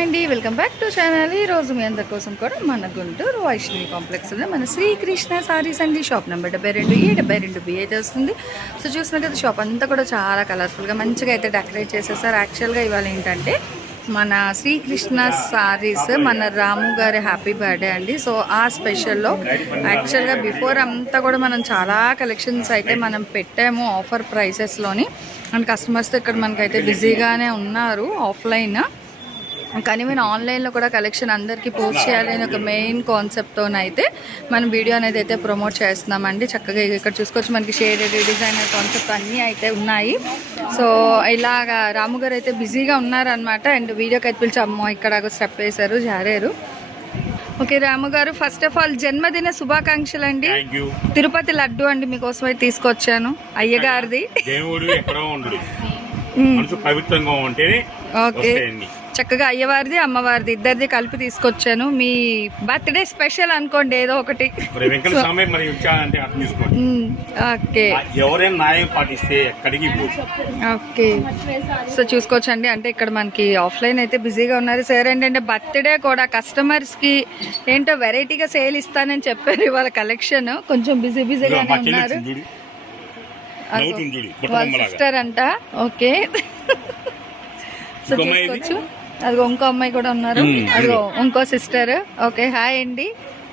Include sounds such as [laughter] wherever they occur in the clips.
Hi అండి welcome back to channel. ఈ రోజు మీ అందరి కోసం కూడా మన గుంటూరు వైష్ణవి కాంప్లెక్స్ ఉంది మన శ్రీకృష్ణ సారీస్ అండి. షాప్ నెంబర్ డెబ్బై రెండు ఏ డెబ్బై రెండు బి అయితే వస్తుంది. సో చూసిన కదా షాప్ అంతా కూడా చాలా కలర్ఫుల్గా మంచిగా అయితే డెకరేట్ చేసేసారు. యాక్చువల్గా ఇవాళ ఏంటంటే మన శ్రీకృష్ణ సారీస్ మన రాము గారి హ్యాపీ బర్త్డే అండి. సో ఆ స్పెషల్లో యాక్చువల్గా బిఫోర్ అంతా కూడా మనం చాలా కలెక్షన్స్ అయితే మనం పెట్టాము ఆఫర్ ప్రైసెస్లోని అండ్ కస్టమర్స్ ఇక్కడ మనకైతే బిజీగానే ఉన్నారు ఆఫ్లైన్ కానీ మేము ఆన్లైన్లో కూడా కలెక్షన్ అందరికీ పోస్ట్ చేయాలి అని ఒక మెయిన్ కాన్సెప్ట్తోనైతే మనం వీడియో అనేది అయితే ప్రమోట్ చేస్తున్నామండి. చక్కగా ఇక్కడ చూసుకోవచ్చు మనకి షేడెడ్ డిజైనర్ కాన్సెప్ట్ అన్నీ అయితే ఉన్నాయి. సో ఇలాగా రాము గారు అయితే బిజీగా ఉన్నారనమాట అండ్ వీడియోకి అయితే పిలిచి అమ్మో ఇక్కడ స్టెప్ వేశారు జారారు. ఓకే రాము గారు ఫస్ట్ ఆఫ్ ఆల్ జన్మదిన శుభాకాంక్షలు అండి తిరుపతి లడ్డు అండి మీకోసం అయితే తీసుకొచ్చాను అయ్యగారిది. ఓకే. చక్కగా అయ్యవారిది అమ్మవారిది ఇద్దరిది కలిపి తీసుకొచ్చాను. మీ బర్త్డే స్పెషల్ అనుకోండి ఏదో ఒకటి. ఓకే. ఓకే. సో చూసుకోవచ్చండి. అంటే ఇక్కడ మనకి ఆఫ్లైన్ అయితే బిజీగా ఉన్నారు. సార్ ఏంటంటే బర్త్డే కూడా కస్టమర్స్కి ఏంటో వెరైటీగా సేల్ ఇస్తానని చెప్పారు ఇవాళ కలెక్షన్. కొంచెం బిజీ బిజీగానే చెల్లి ఉన్నారు. వాళ్ళ సిస్టర్ అంట. ఓకే. సో చూసుకోవచ్చు. అదిగో ఇంకో అమ్మాయి కూడా ఉన్నారు. అదిగో ఇంకో సిస్టర్ ఓకే హాయ్ అండి.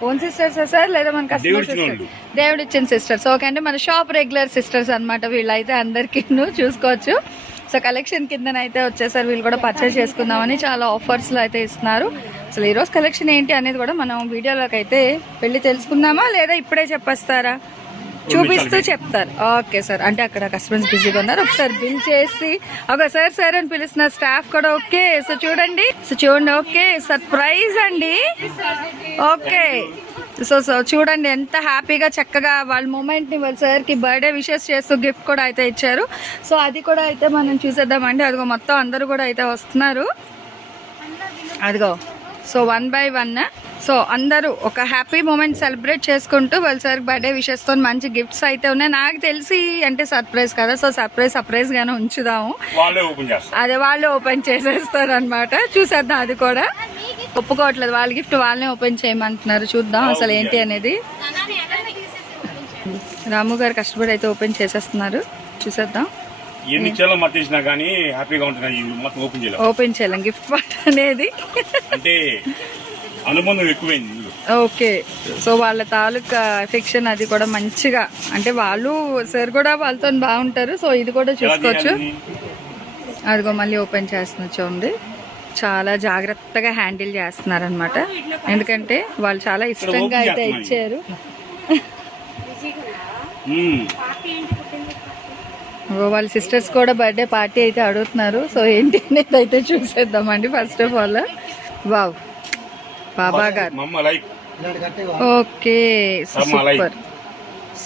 Own sisters sir? లేదా మన కస్టమర్ దేవుడిచ్చిన సిస్టర్. దేవుడు ఇచ్చిన సిస్టర్స్ ఓకే అంటే మన షాప్ రెగ్యులర్ సిస్టర్స్ అనమాట వీళ్ళైతే అందరికీ [laughs] చూసుకోవచ్చు. సో కలెక్షన్ కిందనైతే వచ్చేసారి వీళ్ళు కూడా పర్చేస్ చేసుకుందామని చాలా ఆఫర్స్లో అయితే ఇస్తున్నారు. అసలు ఈరోజు కలెక్షన్ ఏంటి అనేది కూడా మనం వీడియోలోకి అయితే వెళ్ళి తెలుసుకుందామా లేదా ఇప్పుడే చెప్పేస్తారా? చూపిస్తూ చెప్తారు. Okay sir. అంటే అక్కడ కస్టమర్స్ బిజీగా ఉన్నారు. ఒకసారి బిల్ చేసి ఒక సార్ సార్ అని పిలుస్తున్న స్టాఫ్ కూడా ఓకే. సో చూడండి. సో చూడండి ఓకే. సర్ప్రైజ్ అండి. ఓకే. సో సో చూడండి ఎంత హ్యాపీగా చక్కగా వాళ్ళ మూమెంట్ని వాళ్ళ సార్కి బర్త్డే విషెస్ చేస్తూ గిఫ్ట్ కూడా అయితే ఇచ్చారు. సో అది కూడా అయితే మనం చూసేద్దామండి. అదిగో మొత్తం అందరూ కూడా అయితే వస్తున్నారు. అదిగో. So one by one so అందరూ ఒక హ్యాపీ మూమెంట్ సెలబ్రేట్ చేసుకుంటూ వాళ్ళ సార్ బర్త్డే విషెస్తో మంచి గిఫ్ట్స్ అయితే ఉన్నాయి. నాకు తెలిసి అంటే సర్ప్రైజ్ కదా. సో సర్ప్రైజ్ సర్ప్రైజ్గానే ఉంచుదాము. అదే వాళ్ళు ఓపెన్ చేసేస్తారు అనమాట చూసేద్దాం అది కూడా. ఒప్పుకోవట్లేదు. వాళ్ళ గిఫ్ట్ వాళ్ళనే ఓపెన్ చేయమంటున్నారు. చూద్దాం అసలు ఏంటి అనేది. రాము గారు కష్టపడి అయితే ఓపెన్ చేసేస్తున్నారు. చూసేద్దాం. ఎన్ని మర్చేసినా కానీ హ్యాపీగా ఉంటున్నాయి. మొత్తం ఓపెన్ చేయలేము ఓపెన్ చేయాలి. గిఫ్ట్ పార్ట్ అనేది. అంటే అనుబంధం ఎక్కువైంది. ఓకే. సో వాళ్ళ తాలూకా ఎఫెక్షన్ అది కూడా మంచిగా అంటే వాళ్ళు సార్ కూడా వాళ్ళతో బాగుంటారు సో ఇది కూడా చూసుకోవచ్చు? అదిగో మళ్ళీ ఓపెన్ చేస్తున్న చూడండి. చాలా జాగ్రత్తగా హ్యాండిల్ చేస్తున్నారనమాట ఎందుకంటే వాళ్ళు చాలా ఇష్టంగా అయితే. ఇచ్చారు. వాళ్ళ సిస్టర్స్ కూడా బర్త్డే పార్టీ అయితే అడుగుతున్నారు. సో ఏంటి అనేది అయితే చూసేద్దామండి first of all wow. Baba garu. Okay super.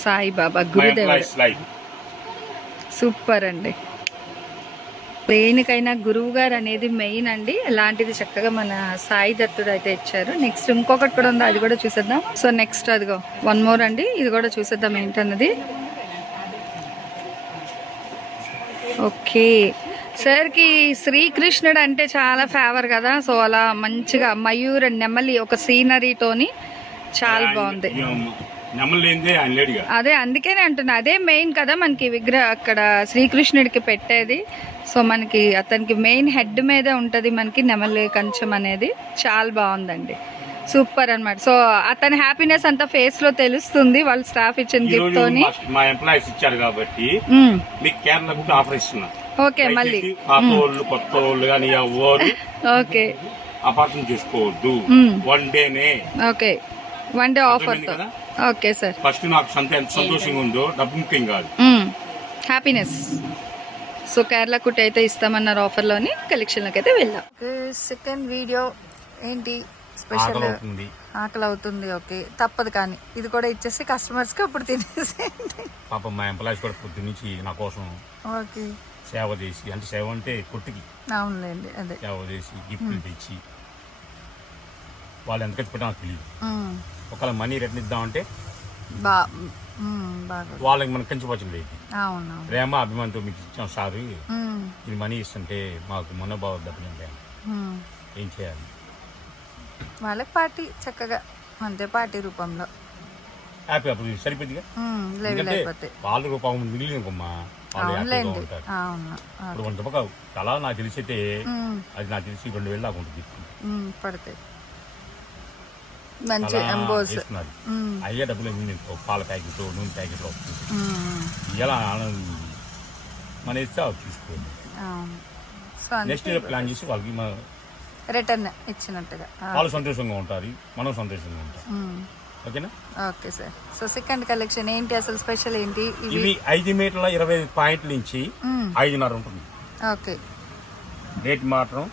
Sai Baba గురుదేవుడు. సూపర్ అండి. దేనికైనా గురువు గారు అనేది మెయిన్ అండి. అలాంటిది చక్కగా మన సాయి దత్తుడు అయితే ఇచ్చారు. నెక్స్ట్ ఇంకొకటి కూడా ఉంది? అది కూడా చూసేద్దాం. సో నెక్స్ట్ అదిగో వన్ మోర్ అండి. ఇది కూడా చూసేద్దాం ఏంటన్నది. ఓకే. సార్కి శ్రీకృష్ణుడు అంటే చాలా ఫేవర్ కదా. సో అలా మంచిగా మయూర్ అండ్ నెమలి ఒక సీనరీతోని చాలా బాగుంది. అదే అందుకనే అంటున్నా అదే మెయిన్ కదా మనకి విగ్రహ అక్కడ శ్రీకృష్ణుడికి పెట్టేది. సో మనకి అతనికి మెయిన్ హెడ్ మీదే ఉంటుంది మనకి నెమలి కంచం అనేది. చాలా బాగుందండి. సూపర్ అన్నమాట. సో అతని హ్యాపీనెస్ అంతా ఫేస్లో తెలుస్తుంది వాళ్ళ స్టాఫ్ ఇచ్చిన గిఫ్ట్ తోని. మా- ఎంప్లాయీస్ ఇచ్చారు కాబట్టి. మీకు కేరళ కూడా ఆఫర్ ఓకే మళ్ళీ. పాత వాళ్ళు కొత్త వాళ్ళు కానీ ఎవరు ఓకే. అపార్థం చేసుకోవద్దు. వన్ డేనే. Okay. One day offer? Okay sir. First నాకు సంత ఎంత సంతోషంగా ఉందో డబ్బు ముఖ్యం కాదు. హ్యాపీనెస్. సో కేరళ కుట్ అయితే ఇస్తామన్నారు ఆఫర్లోని కలెక్షన్లోకి అయితే వెళ్దాం సెకండ్ వీడియో. ఏంటి? స్పెషల్? ఆకలి అవుతుంది ఆకలి అవుతుంది ఓకే. తప్పదు కానీ. ఇది కూడా ఇచ్చేసి కస్టమర్స్కి అప్పుడు తినేసేయండి. పాపం మా ఎంప్లాయీస్ కూడా పొద్దు నుంచి నా కోసం ఓకే. సేవ చేసి అంటే సేవ అంటే కొట్టుకి. అవునులేండి అదే. సేవ చేసి గిఫ్ట్లు తెచ్చి. వాళ్ళు ఎంత ఖర్చు పెట్టా నాకు తెలియదు. ఒకవేళ మనీ రిటర్న్ ఇద్దామంటే వాళ్ళకి మనకు కంచిపోతుంది లేదు అవును ప్రేమ అభిమానంతో మీకు ఇచ్చాం సారు. ఇది మనీ ఇస్తుంటే మాకు మనోభావం దెబ్బతింటాయి మ్మ్. ఏం చేయాలి? వాళ్ళకి పార్టీ చక్కగా. అంతే పార్టీ రూపంలో. హ్యాపీ అప్పుడు అయిపోతాయి వాళ్ళ రూపం హ్యాపీగా అవునులేండి. అవును. ఇప్పుడు కొంత పక్క అలా నాకు తెలిసైతే మ్మ్, అది నాకు తెలిసి రెండు వేలు దాకా ఉంటుంది. పడతాయి. మంచి ఎంబోస్. అయ్యే డబ్బులు పాల ప్యాకెట్ నూనె ప్యాకెట్ వస్తుంది. ఇలా మన ఇస్తే అవి తీసుకోండి. నెక్స్ట్ ఇయర్ ప్లాన్ చేసి వాళ్ళకి మన రిటర్న్ ఇచ్చినట్టుగా. వాళ్ళు సంతోషంగా ఉంటారు. మనం సంతోషంగా ఉంటాం. ఓకేనా? Okay sir. So second collection ఏంటి? అసలు స్పెషల్ ఏంటి? ఇవి ఐదు మీటర్ల ఇరవై పాయింట్ల నుంచి ఐదున్నర ఉంటుంది. ఓకే. డేట్ మాత్రం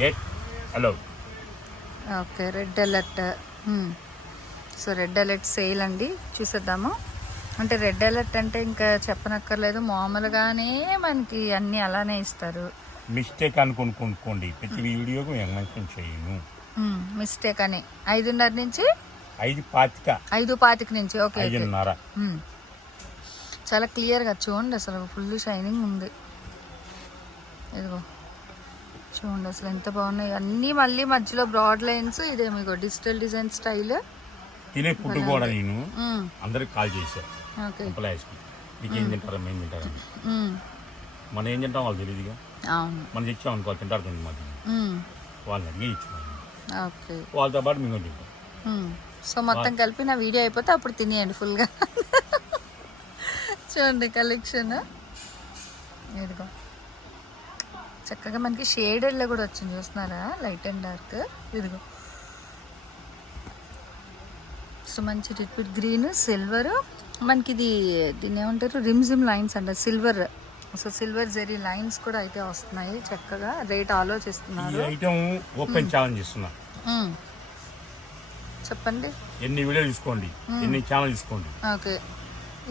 date hello okay red alert. So red alert sale అండి. చూసేద్దాము. అంటే రెడ్ అలర్ట్ అంటే ఇంకా చెప్పనక్కర్లేదు. మామూలుగానే మనకి అన్నీ అలానే ఇస్తారు. మిస్టేక్ అనుకుని కొనుక్కోండి. ప్రతి వీడియోకి మేము మెన్షన్ చేయను. మిస్టేక్ అని. ఐదున్నర నుంచి ఐదు పాతిక. ఐదు పాతిక నుంచి ఓకే ఐదున్నర. చాలా క్లియర్గా చూడండి అసలు ఫుల్ షైనింగ్ ఉంది. ఇదిగో చూడండి అసలు ఎంత బాగున్నాయి. అన్నీ మళ్ళీ మధ్యలో బ్రాడ్ లైన్స్ ఇదే మీకు డిజిటల్ డిజైన్ స్టైల్ తినే ఫుడ్ కూడా నేను అందరికి కాల్ చేశాను ఎంప్లాయీస్కి మీకు ఏం తింటారా మేము తింటారని. మ్మ్. మనం ఏం తింటాం వాళ్ళు తెలియదుగా మనం తెచ్చాం అనుకో తింటారు తిండి మాకు. వాళ్ళని అడిగి ఇచ్చాము ఓకే. వాళ్ళతో పాటు మేము తింటాం. సో మొత్తం కలిపి నా వీడియో అయిపోతే అప్పుడు తినేయండి ఫుల్గా. చూడండి కలెక్షన్ ఇదిగో. చక్కగా మనకి షేడెడ్లో కూడా వచ్చింది చూస్తున్నారా? లైట్ అండ్ డార్క్ ఇదిగో. సో మంచి రిపీట్ గ్రీన్ సిల్వర్ మనకి ఇది దీన్ని ఏమంటారు? రిమ్జిమ్ లైన్స్ అంటారు silver so silver zari lines కూడా అయితే వస్తున్నాయి. చక్కగా రేట్ ఆలోచిస్తున్నారు. ఐటమ్ ఓపెన్ ఛాలెంజ్ ఇస్తున్నా మ్మ్. చెప్పండి. ఎన్ని వీడియోలు చూసుకోండి ఎన్ని ఛానల్ చూసుకోండి ఓకే.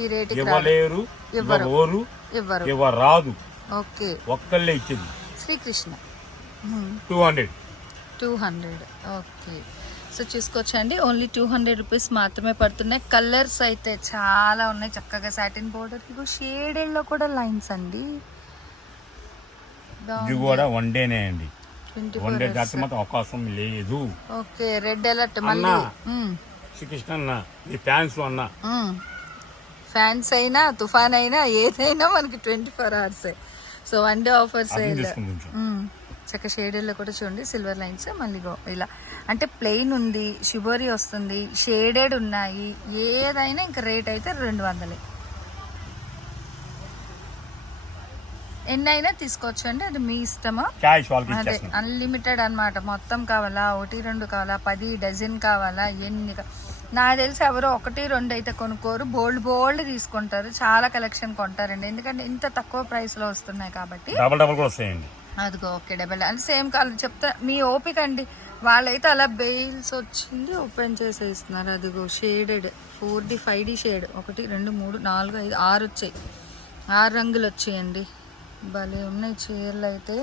ఈ రాదు. ఇవ్వలేరు ఇవ్వరు. ఇవ్వరు ఇవ్వరు ఇవ్వరాదు ఓకే. ఒక్కళ్ళే ఇచ్చేది. Srikrishna. Two hundred two hundred okay. So చూసుకోవచ్చండి ఓన్లీ టూ హండ్రెడ్ రూపీస్ మాత్రమే పడుతున్నాయి. కలర్స్ అయితే చాలా ఉన్నాయి. చక్కగా సాటిన్ బోర్డర్ ఇగో షేడెడ్లో కూడా లైన్స్ అండి. ఇది కూడా వన్ డేనే అండి. ట్వంటీ వన్ డే కాకపోతే మాత్రం అవకాశం లేదు. ఓకే రెడ్ అలర్ట్ మళ్ళీ. శ్రీకృష్ణ అన్న మీ ఫ్యాన్స్ అన్న. ఫ్యాన్స్ అయినా తుఫాన్ అయినా ఏదైనా మనకి twenty four hours. So one day offers చక్క షేడెడ్లో కూడా చూడండి సిల్వర్ లైన్స్ మళ్ళీ ఇలా. అంటే ప్లెయిన్ ఉంది షిబోరి వస్తుంది షేడెడ్ ఉన్నాయి ఏదైనా ఇంకా రేట్ అయితే రెండు వందలే. ఎన్ని అయినా తీసుకోవచ్చు అండి అది మీ ఇష్టమా. అదే అన్లిమిటెడ్ అన్నమాట. మొత్తం కావాలా ఒకటి రెండు కావాలా పది డజన్ కావాలా ఎన్ని నాకు తెలిసి ఎవరో ఒకటి రెండు అయితే కొనుక్కోరు. బోల్డ్ బోల్డ్ తీసుకుంటారు. చాలా కలెక్షన్ కొంటారండి. ఎందుకంటే ఇంత తక్కువ ప్రైస్లో వస్తున్నాయి కాబట్టి. డబల్ డబల్ కూడా వస్తాయండి. అదిగో ఓకే డబల్ అంటే సేమ్ కలర్ చెప్తా మీ ఓపిక అండి. వాళ్ళైతే అలా బెయిల్స్ వచ్చింది ఓపెన్ చేసి ఇస్తున్నారు అదిగో shaded four D five D shade ఒకటి రెండు మూడు నాలుగు ఐదు ఆరు వచ్చాయి. ఆరు రంగులు వచ్చాయండి. భలే ఉన్నాయి చీరలు అయితే.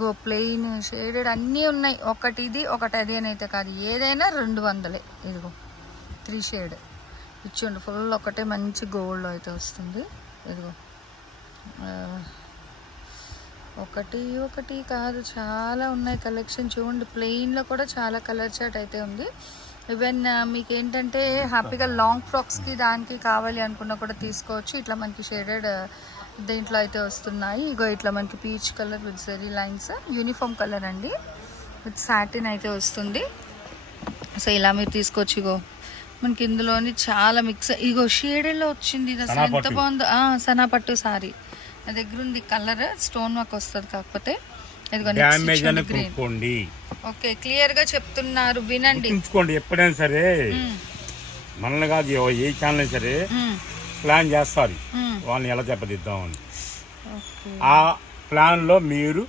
గో ప్లెయిన్ షేడెడ్ అన్నీ ఉన్నాయి. ఒకటి ఇది ఒకటి అది అని అయితే కాదు. ఏదైనా రెండు వందలే. ఇదిగో త్రీ షేడ్ ఇచ్చిండు. ఫుల్ ఒకటే మంచి గోల్డ్ అయితే వస్తుంది. ఇదిగో. ఒకటి ఒకటి కాదు. చాలా ఉన్నాయి కలెక్షన్ చూడండి ప్లెయిన్లో కూడా చాలా కలర్ చార్ట్ అయితే ఉంది. ఈవెన్ మీకు ఏంటంటే హ్యాపీగా లాంగ్ ఫ్రాక్స్కి దానికి కావాలి అనుకున్నా కూడా తీసుకోవచ్చు. ఇట్లా మనకి షేడెడ్ దీంట్లో అయితే వస్తున్నాయి. ఇగో ఇట్లా మనకి peach colour with zari lines uniform colour అండి. విత్ సాటిన్ అయితే వస్తుంది. సో ఇలా మీరు తీసుకోవచ్చు ఇగో. మనకి ఇందులోని చాలా మిక్స్ ఇగో షేడెడ్లో వచ్చింది ఇది అసలు ఎంత. బాగుందో. ఆ, సనాపట్టు సారీ. నా దగ్గర ఉంది కలర్ స్టోన్ వర్క్ వస్తుంది కాకపోతే. ఓకే క్లియర్గా చెప్తున్నారు. వినండి. ఎప్పుడైనా సరే. మ్మ్. మనల్ని కాదు ఏ- ఛానల్ సరే. మ్మ్. ప్లాన్ చేస్తారు. వాళ్ళని ఎలా దెబ్బతిద్దామని ఆ ప్లాన్లో మీరు.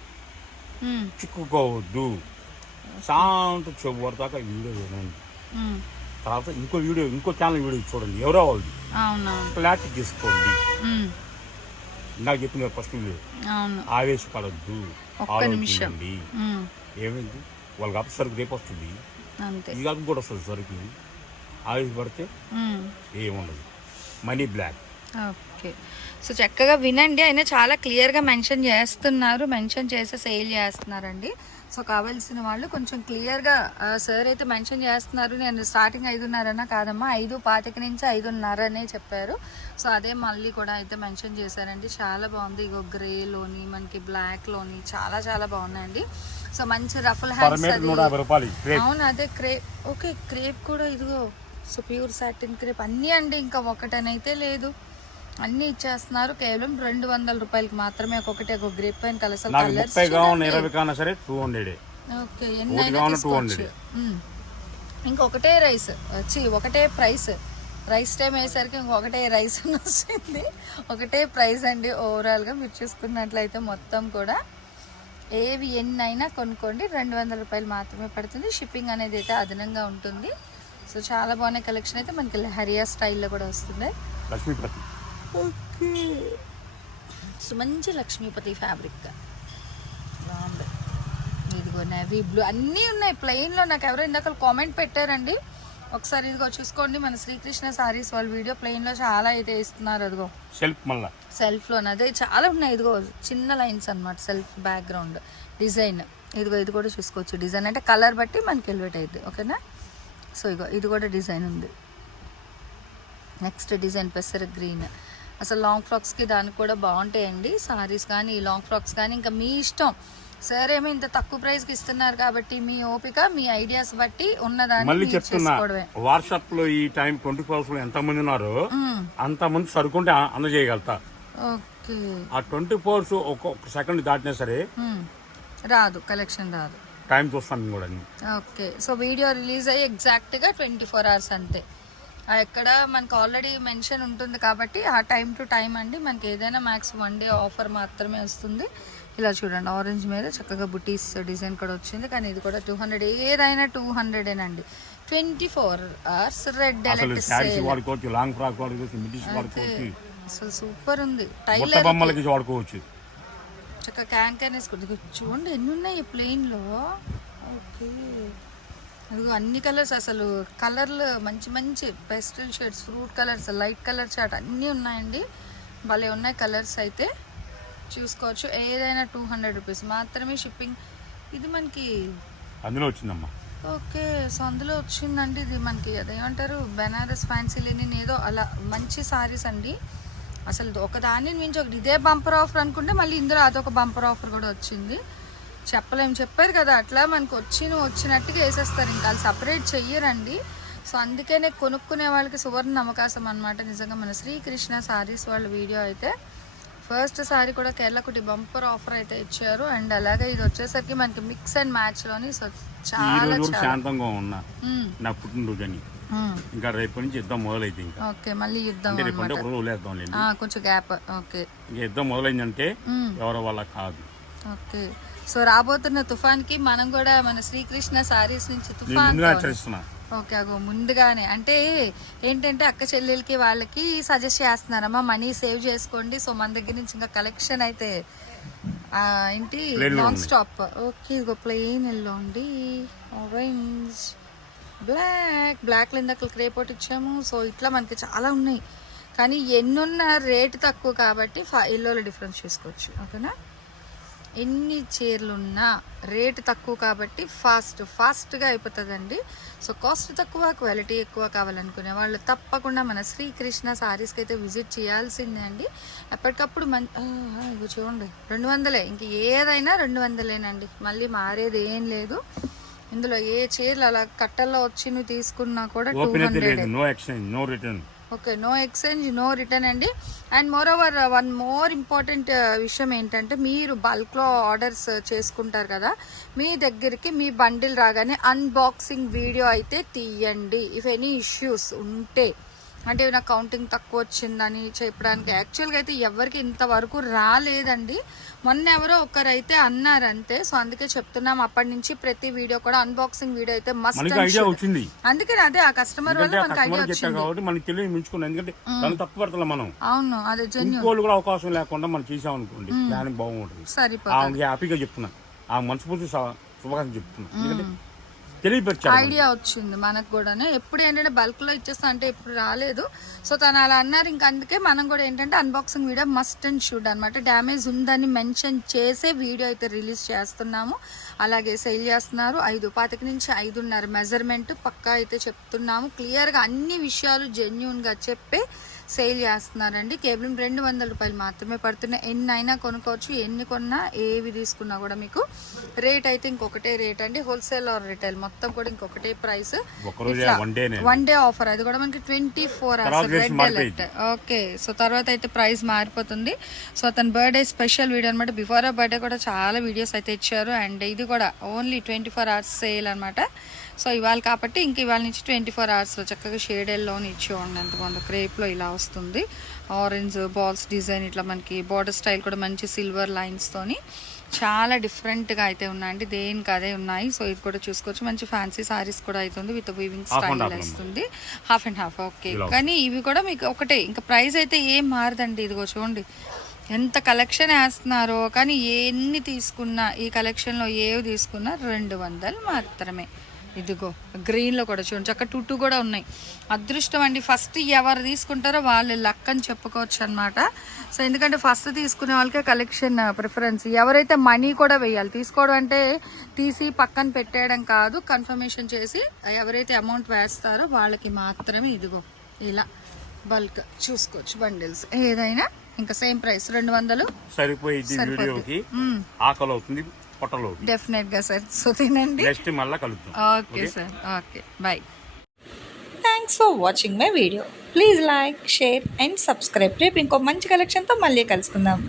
చిక్కుకోవద్దు. శాంత చివరిదాకా వీడియో వినండి. మ్మ్. తర్వాత ఇంకో వీడియో ఇంకో ఛానల్ వీడియో చూడండి. ఎవరో అవునవును క్లారిటీ తీసుకోండి. నాకు చెప్పిన ఫస్ట్ వీడియో. అవును. ఆవేశపడద్దు. ఆలోచించండి. ఏమైంది? వాళ్ళకి అప్ప సరుకు రేపు వస్తుంది. కాక కూడా వస్తుంది సరుకు ఆవేశపడితే. ఏముండదు. Money black. ఓకే. సో చక్కగా వినండి. అయినా చాలా క్లియర్గా మెన్షన్ చేస్తున్నారు. మెన్షన్ చేసి సేల్ చేస్తున్నారండి. సో కావాల్సిన వాళ్ళు కొంచెం క్లియర్గా సార్ అయితే మెన్షన్ చేస్తున్నారు. నేను స్టార్టింగ్ ఐదున్నరనా కాదమ్మా ఐదు పాతిక నుంచి ఐదున్నర అనే చెప్పారు. సో అదే మళ్ళీ కూడా అయితే మెన్షన్ చేశారండి. చాలా బాగుంది. ఇగో గ్రేలోని మనకి బ్లాక్లోని చాలా చాలా బాగున్నాయండి. సో మంచి రఫుల్ హ్యాండ్స్ అవును అదే క్రేప్. ఓకే క్రేప్ కూడా ఇదిగో సో ప్యూర్ సాటిన్ క్రేప్ అన్నీ అండి ఇంకా ఒకటనైతే లేదు. అన్నీ ఇచ్చేస్తున్నారు. కేవలం రెండు వందల రూపాయలకి మాత్రమే ఒక్కొక్కటి ఒక గ్రేప్ పైన కలసలు నాకు కలర్స్ ముప్పై కావాలి ఇరవై కావాలన్నా సరే టూ హండ్రెడ్. ఓకే ఒకటి మ్మ్. ఇంకొకటే రైస్. వచ్చి ఒకటే ప్రైస్. రైస్ టైం అయ్యేసరికి ఇంకొకటే రైస్ వస్తుంది. ఒకటే ప్రైస్ అండి ఓవరాల్గా మీరు చూసుకున్నట్లయితే మొత్తం కూడా. ఏవి ఎన్ని అయినా కొనుక్కోండి. రెండు వందల రూపాయలు మాత్రమే పడుతుంది. షిప్పింగ్ అనేది అయితే అదనంగా ఉంటుంది. సో చాలా బాగున్నాయి కలెక్షన్ అయితే. మనకి లహరియా స్టైల్లో కూడా వస్తుంది. లక్ష్మీపతి. ఓకే. సో మంచి లక్ష్మీపతి ఫ్యాబ్రిక్ బాగుంది. ఇదిగో నవీ బ్లూ అన్నీ ఉన్నాయి. ప్లెయిన్లో నాకు ఎవరో ఇందాక కామెంట్ పెట్టారండి. ఒకసారి ఇదిగో చూసుకోండి మన శ్రీకృష్ణ సారీస్ వాళ్ళ వీడియో ప్లెయిన్లో చాలా అయితే ఇస్తున్నారు అదిగో. సెల్ఫ్ మళ్ళా సెల్ఫ్లో అదే చాలా ఉన్నాయి. ఇదిగో చిన్న లైన్స్ అన్నమాట. సెల్ఫ్ బ్యాక్గ్రౌండ్ డిజైన్ ఇదిగో ఇది కూడా చూసుకోవచ్చు. డిజైన్ అంటే కలర్ బట్టి మనకి ఎలివేట్ అవుతుంది ఓకేనా సో ఇగో ఇది కూడా డిజైన్ ఉంది. నెక్స్ట్ డిజైన్ పెసర గ్రీన్. అసలు లాంగ్ ఫ్రాక్స్కి దానికి కూడా బాగుంటాయండి సారీస్ కానీ లాంగ్ ఫ్రాక్స్ కానీ. ఇంకా మీ ఇష్టం. సరే ఏమో ఇంత తక్కువ ప్రైస్కి ఇస్తున్నారు కాబట్టి మీ ఓపిక మీ ఐడియాస్ బట్టి ఉన్నదాన్ని మళ్ళీ చెప్తున్నా వాట్సాప్లో ఈ టైం ట్వంటీ ఫోర్ అవర్స్లో ఎంత మంది ఉన్నారో. అంత మంది సరుకుంటే అందజేయగలుగుతా. ఓకే. ఆ ట్వంటీ ఫోర్ ఒక్కొక్క సెకండ్ దాటినా సరే. రాదు కలెక్షన్ రాదు. టైం చూస్తాను కూడా. ఓకే. సో వీడియో రిలీజ్ అయ్యి ఎగ్జాక్ట్గా ట్వంటీ ఫోర్ అవర్స్ అంతే. ఎక్కడ మనకు ఆల్రెడీ మెన్షన్ ఉంటుంది కాబట్టి ఆ టైం టు టైం అండి. మనకి ఏదైనా మ్యాక్స్ వన్ డే ఆఫర్ మాత్రమే వస్తుంది. ఇలా చూడండి ఆరెంజ్ మీద చక్కగా బుటీస్ డిజైన్ కూడా వచ్చింది. కానీ ఇది కూడా టూ హండ్రెడ్ ఏదైనా టూ హండ్రెడేనండి ట్వంటీ ఫోర్ అవర్స్ రెడ్ అసలు లాంగ్ ఫ్రాక్ సూపర్ ఉంది. టైలర్ బొమ్మలకి వాడుకోవచ్చు. చక్కగా క్యాన్ క్యాన్ వేసుకుంది ఇదిగో చూడండి ఎన్ని ఉన్నాయి ప్లెయిన్లో ఓకే. అదిగో అన్ని కలర్స్ అసలు కలర్లు మంచి మంచి pastel shades fruit colours light colour chart అన్నీ ఉన్నాయండి. భలే ఉన్నాయి కలర్స్ అయితే. చూసుకోవచ్చు. ఏదైనా టూ హండ్రెడ్ రూపీస్ మాత్రమే షిప్పింగ్ ఇది మనకి అందులో వచ్చిందమ్మా. ఓకే. సో అందులో వచ్చిందండి. ఇది మనకి అదేమంటారు? బెనారస్ ఫ్యాన్సీ లెనిన్ ఏదో అలా మంచి సారీస్ అండి. అసలు ఒక దాని మించి ఒకటి. ఇదే బంపర్ ఆఫర్ అనుకుంటే మళ్ళీ ఇందులో అదొక బంపర్ ఆఫర్ కూడా వచ్చింది. చెప్పలేం చెప్పారు కదా. అట్లా మనకు వచ్చిన వచ్చినట్టుగా వేసేస్తారు. ఇంకా వాళ్ళు సపరేట్ చెయ్యరండి. సో అందుకనే కొనుక్కునే వాళ్ళకి సువర్ణ అవకాశం అనమాట నిజంగా మన శ్రీకృష్ణ సారీస్ వాళ్ళ వీడియో అయితే. ఫస్ట్ సారీ కూడా కేరళకుటి బంపర్ ఆఫర్ అయితే ఇచ్చారు. అండ్ అలాగే ఇది వచ్చేసరికి మనకి మిక్స్ అండ్ మ్యాచ్లోని చాలా శాంతంగా ఉన్నా. నా పుట్టినరోజు అని. ఇంకా రేపు నుంచి యుద్ధం మొదలైతే ఇంకా. ఓకే మళ్ళీ యుద్ధం అంటే రేపు అంటే ఒక రోజు వదిలేద్దాం లేండి. కొంచెం గ్యాప్ ఓకే. ఇంకా యుద్ధం మొదలైందంటే. ఎవరో వాళ్ళ కాదు. ఓకే. సో రాబోతున్న తుఫాన్కి మనం కూడా మన శ్రీకృష్ణ సారీస్ నుంచి తుఫాన్ ఓకే అగో ముందుగానే. అంటే ఏంటంటే అక్క చెల్లెలకి వాళ్ళకి సజెస్ట్ చేస్తున్నారమ్మా మనీ సేవ్ చేసుకోండి. సో మన దగ్గర నుంచి ఇంకా కలెక్షన్ అయితే ఏంటి Plain లో నాన్ ఉన్నాయి. స్టాప్ ఓకే ఇదిగో ప్లెయిన్ ఎల్లో అండి ఆరెంజ్ బ్లాక్ బ్లాక్లో ఇందాక క్రేపోట్ ఇచ్చాము. సో ఇట్లా మనకి చాలా ఉన్నాయి. కానీ ఎన్నున్న రేట్ తక్కువ కాబట్టి ఫా ఎల్లోలో డిఫరెన్స్ చూసుకోవచ్చు. ఓకేనా? ఎన్ని చీరలు ఉన్నా రేటు తక్కువ కాబట్టి ఫాస్ట్ ఫాస్ట్గా అయిపోతుందండి. సో కాస్ట్ తక్కువ క్వాలిటీ ఎక్కువ కావాలనుకునే వాళ్ళు తప్పకుండా మన శ్రీకృష్ణ సారీస్కి అయితే విజిట్ చేయాల్సిందే అండి. ఎప్పటికప్పుడు మన చూడండి. రెండు వందలే. ఇంక ఏదైనా రెండు వందలేనండి. మళ్ళీ మారేది ఏం లేదు. ఇందులో ఏ చీరలు అలా కట్టల్లో వచ్చి నువ్వు తీసుకున్నా కూడా two hundred no exchange no return okay no exchange no return అండి. And more over one more important విషయం ఏంటంటే మీరు బల్క్లో ఆర్డర్స్ చేసుకుంటారు కదా మీ దగ్గరికి మీ బండిల్ రాగానే అన్బాక్సింగ్ వీడియో అయితే తీయండి. ఇఫ్ ఎనీ ఇష్యూస్ ఉంటే అంటే నా కౌంటింగ్ తక్కువ వచ్చిందని చెప్పడానికి. యాక్చువల్గా అయితే ఎవరికి ఇంతవరకు రాలేదండి. మొన్న ఎవరో ఒకరైతే అన్నారంతే సో అందుకే చెప్తున్నాం. అప్పటి నుంచి ప్రతి వీడియో కూడా అన్బాక్సింగ్ వీడియో అయితే మస్ట్ అందుకే అదే ఆ కస్టమర్ వల్ల మనకు ఐడియా వచ్చింది. కాబట్టి మనకి తెలియని మించుకున్నాం. ఎందుకంటే దాన్ని తప్పు పడతాం మనం. అవును అదే జెన్యూ ఇంకోళ్ళు కూడా అవకాశం లేకుండా మనం చేసాం అనుకోండి. ప్లానింగ్ బాగుంటుంది. సరిపోతుంది. హ్యాపీగా చెప్తున్నా. ఆ మనస్ఫూర్తి శుభాకాంక్షలు చెప్తున్నా. ఎందుకంటే తెలియపరిచారు ఐడియా వచ్చింది మనకు కూడానే. ఎప్పుడు ఏంటంటే బల్క్లో ఇచ్చేస్తా అంటే ఎప్పుడు రాలేదు. సో తను అలా అన్నారు. ఇంకా అందుకే మనం కూడా ఏంటంటే unboxing video must and should అనమాట డ్యామేజ్ ఉందని మెన్షన్ చేసే వీడియో అయితే రిలీజ్ చేస్తున్నాము. అలాగే సెల్ చేస్తున్నారు. ఐదు పాతిక నుంచి ఐదున్నర మెజర్మెంట్ పక్కా అయితే చెప్తున్నాము. క్లియర్గా అన్ని విషయాలు జెన్యున్గా చెప్పే సేల్ చేస్తున్నారండి. కేవలం రెండు వందల రూపాయలు మాత్రమే పడుతున్నాయి. ఎన్ని అయినా కొనుక్కోవచ్చు ఎన్ని కొన్నా ఏవి తీసుకున్నా కూడా మీకు రేట్ అయితే ఇంకొకటే రేట్ అండి. హోల్సేల్ ఆర్ రిటైల్ మొత్తం కూడా ఇంకొకటే ప్రైస్. వన్ డే ఆఫర్ అది కూడా మనకి twenty four hours red. Alert okay so తర్వాత అయితే ప్రైస్ మారిపోతుంది. సో అతని బర్త్డే స్పెషల్ వీడియో అనమాట బిఫోర్ ఆ బర్త్డే కూడా చాలా వీడియోస్ అయితే ఇచ్చారు. అండ్ ఇది కూడా only twenty four hours sale అనమాట సో ఇవాళ కాబట్టి ఇంక ఇవాళ నుంచి ట్వంటీ ఫోర్ అవర్స్లో చక్కగా షేడ్ ఎల్లోని ఇచ్చి ఎంత బాగుందో క్రేప్లో ఇలా వస్తుంది. ఆరెంజ్ బాల్స్ డిజైన్ ఇట్లా మనకి బార్డర్ స్టైల్ కూడా మంచి సిల్వర్ లైన్స్తోని చాలా డిఫరెంట్గా అయితే ఉన్నాయండి. దేనికి అదే ఉన్నాయి. సో ఇది కూడా చూసుకోవచ్చు. మంచి ఫ్యాన్సీ సారీస్ కూడా అవుతుంది విత్ వీవింగ్ స్టైల్ వస్తుంది. హాఫ్ అండ్ హాఫ్ ఓకే కానీ ఇవి కూడా మీకు ఒకటే. ఇంకా ప్రైస్ అయితే ఏం మారదండి. ఇదిగో చూడండి. ఎంత కలెక్షన్ వేస్తున్నారో కానీ ఎన్ని తీసుకున్నా ఈ కలెక్షన్లో ఏవి తీసుకున్నా రెండు వందలు మాత్రమే. ఇదిగో గ్రీన్లో కూడా చూడండి. చక్క టుట్టు కూడా ఉన్నాయి. అదృష్టం అండి. ఫస్ట్ ఎవరు తీసుకుంటారో వాళ్ళు లక్ అని చెప్పుకోవచ్చు అనమాట సో ఎందుకంటే ఫస్ట్ తీసుకునే వాళ్ళకే కలెక్షన్ ప్రిఫరెన్స్. ఎవరైతే మనీ కూడా వేయాలి తీసుకోవడం అంటే తీసి పక్కన పెట్టేయడం కాదు కన్ఫర్మేషన్ చేసి ఎవరైతే అమౌంట్ వేస్తారో వాళ్ళకి మాత్రమే ఇదిగో ఇలా బల్క్ చూసుకోవచ్చు బండిల్స్. ఏదైనా ఇంకా సేమ్ ప్రైస్ రెండు వందలు సరిపోయింది వీడియోకి. ఆకలి అవుతుంది పొట్టలో డెఫినెట్గా సార్ సో తినండి. నెక్స్ట్ మళ్ళీ కలుద్దాం. Okay sir okay bye thanks for watching my video please like share and subscribe రేపు ఇంకో మంచి కలెక్షన్తో మళ్ళీ కలుసుకుందాం.